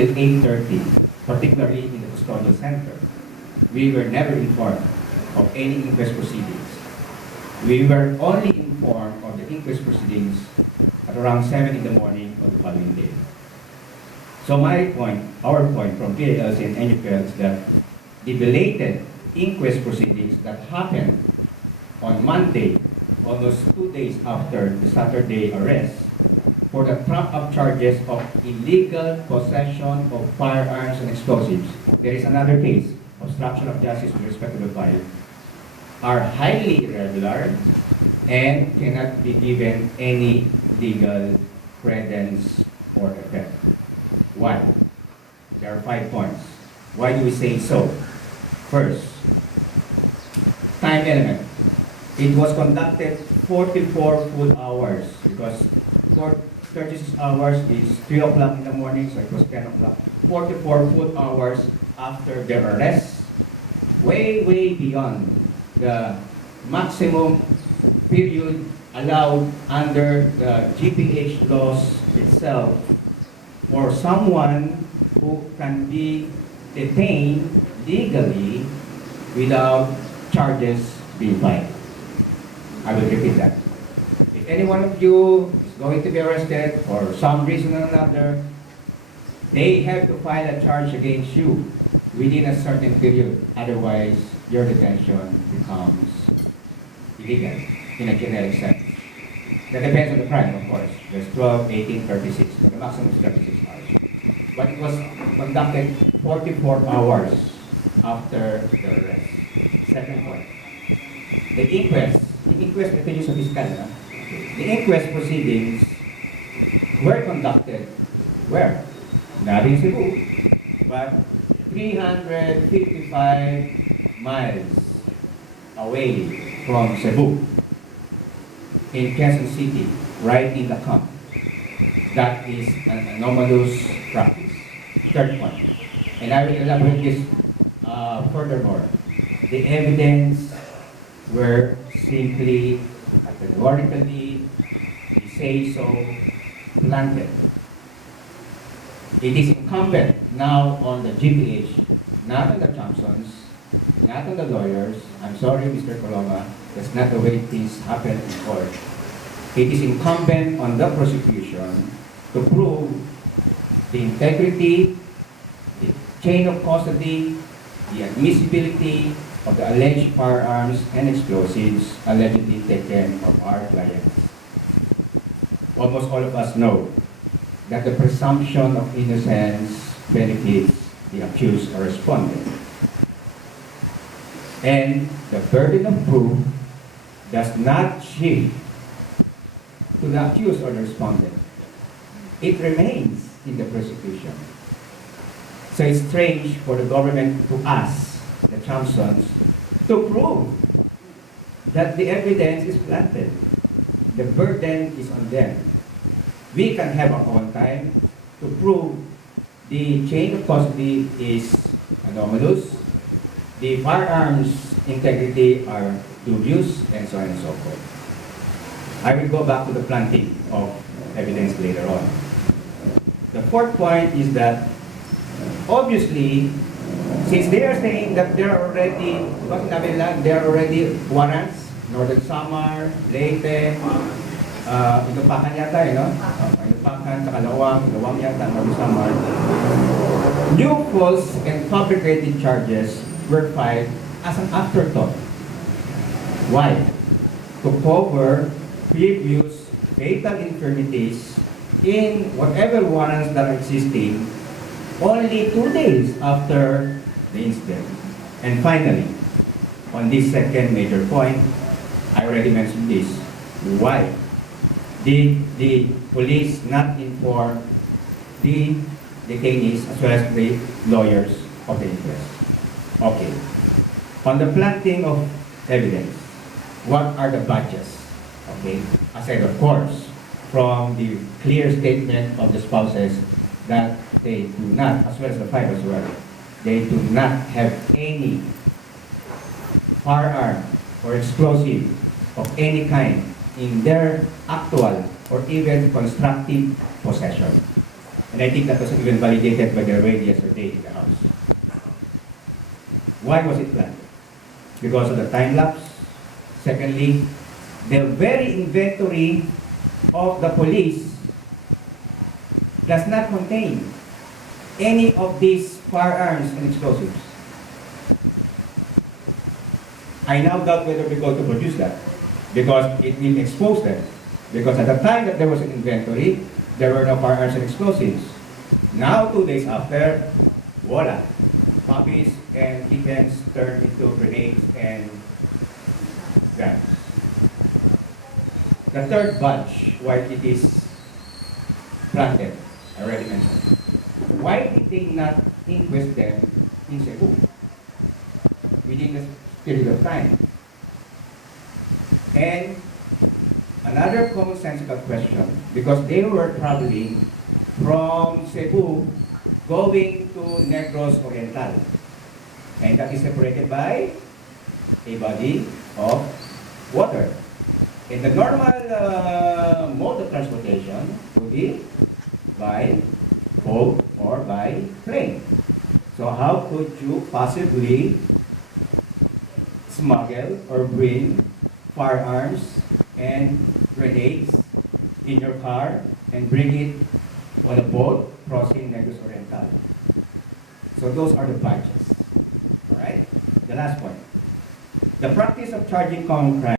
until 8:30, particularly in the custodial center. We were never informed of any inquest proceedings. We were only informed of the inquest proceedings at around 7 in the morning of the following day. So my point, our point from PLC and NUPL is that the belated inquest proceedings that happened on Monday, almost 2 days after the Saturday arrest, for the trump-up charges of illegal possession of firearms and explosives. There is another case, obstruction of justice with respect to the file, are highly irregular and cannot be given any legal credence or effect. Why? There are 5 points. Why do we say so? First, time element. It was conducted 44 full hours because for 36 hours is 3 o'clock in the morning, so it was 10 o'clock. 44 full hours after their arrest, way beyond the maximum period allowed under the GPH laws itself for someone who can be detained legally without charges being filed. I will repeat that. If any one of you is going to be arrested for some reason or another, they have to file a charge against you within a certain period. Otherwise, your detention becomes illegal in a generic sense. That depends on the crime, of course. There's 12, 18, 36, but the maximum is 36 hours. But it was conducted 44 hours after the arrest. Second point. The inquest, ito yung sa fiscal, na? The inquest proceedings were conducted where? Not in Cebu, but 355 miles away from Cebu, in Quezon City, right in the camp. That is an anomalous practice. Third point, and I will elaborate this furthermore. The evidence were simply, categorically, we say so, planted. It is incumbent now on the GPH, not on the Tiamzons, not on the lawyers. I'm sorry, Mr. Coloma, that's not the way things happen in court. It is incumbent on the prosecution to prove the integrity, the chain of custody, the admissibility of the alleged firearms and explosives allegedly taken from our clients. Almost all of us know that the presumption of innocence benefits the accused or respondent. And the burden of proof does not shift to the accused or the respondent. It remains in the prosecution. So it's strange for the government to ask the Tiamzons to prove that the evidence is planted. The burden is on them. We can have our own time to prove the chain of custody is anomalous, the firearms integrity are dubious, and so on and so forth. I will go back to the planting of evidence later on. The fourth point is that, obviously, since they are saying that there are already warrants, Northern Samar, Leyte, Inupakan yata, no? Inupakan, sa Kalawang yata, Northern Samar. New false and fabricated charges were filed as an afterthought. Why? To cover previous fatal infirmities in whatever warrants that are existing only 2 days after the incident. And finally, on this second major point, I already mentioned this. Why did the police not inform the detainees as well as the lawyers of the inquest? Okay. On the planting of evidence, what are the batches? Okay. Aside, of course, from the clear statement of the spouses that they do not, as well as the five as well, they do not have any firearm or explosive of any kind in their actual or even constructive possession. And I think that was even validated by the raid yesterday in the House. Why was it planted? Because of the time lapse. Secondly, the very inventory of the police does not contain any of these firearms and explosives. I now doubt whether we're going to produce that because it will expose them. Because at the time that there was an inventory, there were no firearms and explosives. Now, 2 days after, voila, puppies and kittens turned into grenades and guns. The third bunch, why it is planted, I already mentioned. Why did they not inquest them in Cebu within this period of time? And another commonsensical question, because they were traveling from Cebu going to Negros Oriental, and that is separated by a body of water. And the normal mode of transportation would be by boat or by plane. So how could you possibly smuggle or bring firearms and grenades in your car and bring it on a boat crossing Negros Oriental? So those are the bunches. All right? The last point. The practice of charging common crime